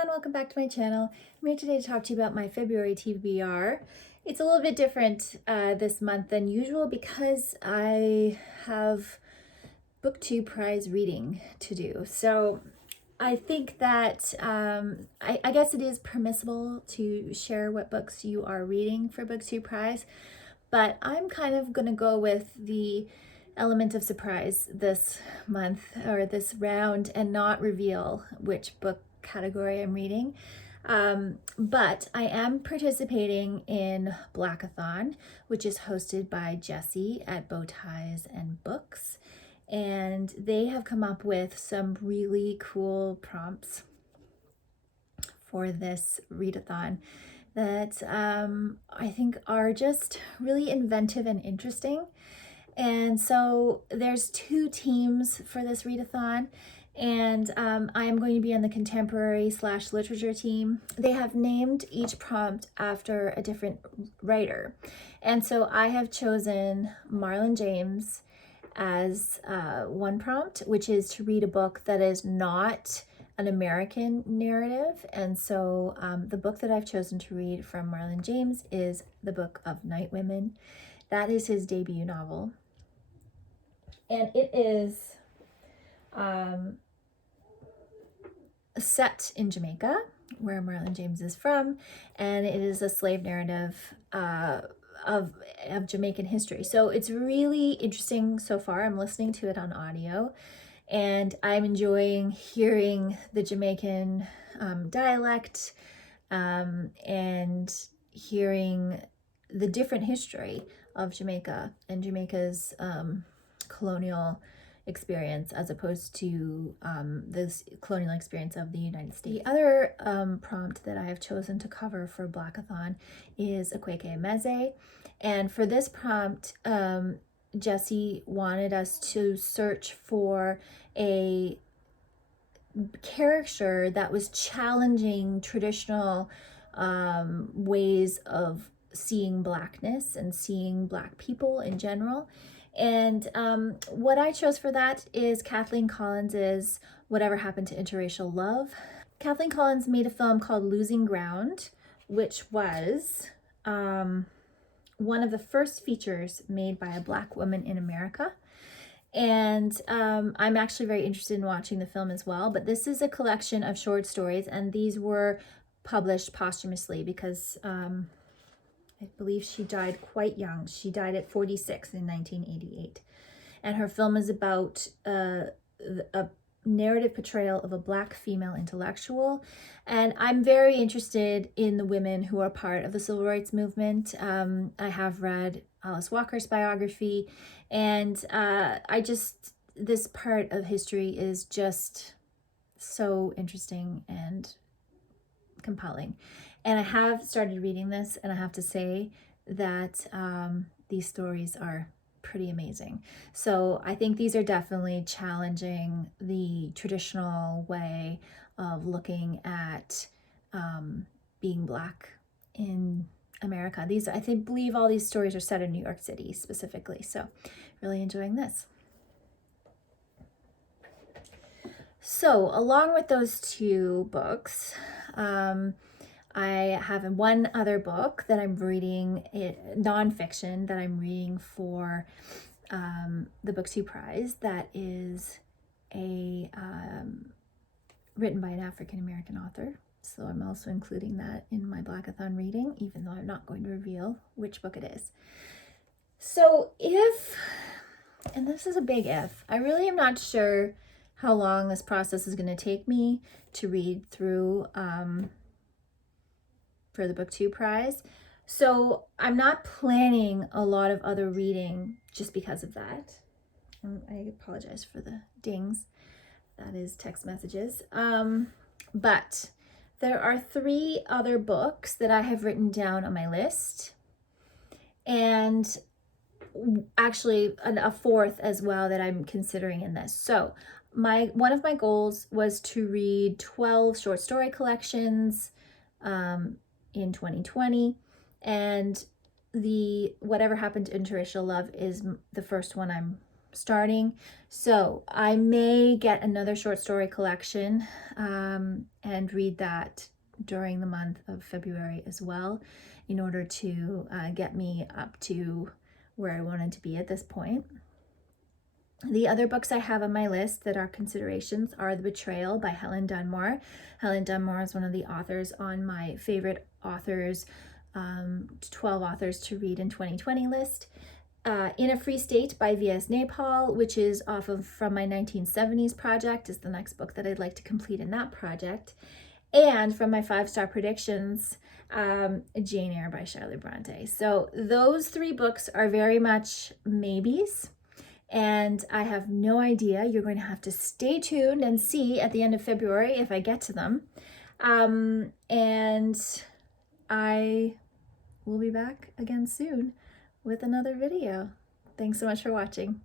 everyone, welcome back to my channel. I'm here today to talk to you about my February TBR. It's a little bit different this month than usual because I have BookTube prize reading to do. So I think that I guess it is permissible to share what books you are reading for BookTube prize, but I'm kind of going to go with the element of surprise this month or this round and not reveal which book category I'm reading. But I am participating in Blackathon, which is hosted by Jessie at Bow Ties and Books. And they have come up with some really cool prompts for this readathon that I think are just really inventive and interesting. And so there's two teams for this readathon, and I am going to be on the contemporary / literature team. They have named each prompt after a different writer. And so I have chosen Marlon James as one prompt, which is to read a book that is not an American narrative. And so the book that I've chosen to read from Marlon James is the book of Night Women. That is his debut novel. And it is set in Jamaica, where Marlon James is from, and it is a slave narrative of Jamaican history. So it's really interesting so far. I'm listening to it on audio, and I'm enjoying hearing the Jamaican dialect and hearing the different history of Jamaica and Jamaica's colonial experience as opposed to this colonial experience of the United States. The other prompt that I have chosen to cover for Blackathon is Akweke Emeze. And for this prompt, Jessie wanted us to search for a character that was challenging traditional ways of seeing Blackness and seeing Black people in general. And what I chose for that is Kathleen Collins's Whatever Happened to Interracial Love. Kathleen Collins made a film called Losing Ground, which was one of the first features made by a Black woman in America. And I'm actually very interested in watching the film as well. But this is a collection of short stories, and these were published posthumously because I believe she died quite young. She died at 46 in 1988. And her film is about a narrative portrayal of a Black female intellectual. And I'm very interested in the women who are part of the civil rights movement. I have read Alice Walker's biography, and this part of history is just so interesting and compelling. And I have started reading this, and I have to say that these stories are pretty amazing. So I think these are definitely challenging the traditional way of looking at being Black in America. I believe all these stories are set in New York City specifically. So really enjoying this. So along with those two books, I have one other book that I'm reading, nonfiction, that I'm reading for the BookTube prize. That is written by an African-American author. So I'm also including that in my Blackathon reading, even though I'm not going to reveal which book it is. So and this is a big if, I really am not sure how long this process is going to take me to read through for the BookTube prize. So I'm not planning a lot of other reading just because of that. I apologize for the dings. That is text messages. But there are 3 other books that I have written down on my list. And actually a 4th as well that I'm considering in this. So one of my goals was to read 12 short story collections in 2020, and the Whatever Happened to Interracial Love is the first one I'm starting. So I may get another short story collection and read that during the month of February as well, in order to get me up to where I wanted to be at this point. The other books I have on my list that are considerations are The Betrayal by Helen Dunmore. Helen Dunmore is one of the authors on my favorite authors, 12 authors to read in 2020 list. In a Free State by V.S. Naipaul, which is off of from my 1970s project, is the next book that I'd like to complete in that project. And from my 5-star predictions, Jane Eyre by Charlotte Bronte. So those 3 books are very much maybes, and I have no idea. You're going to have to stay tuned and see at the end of February if I get to them. And I will be back again soon with another video. Thanks so much for watching.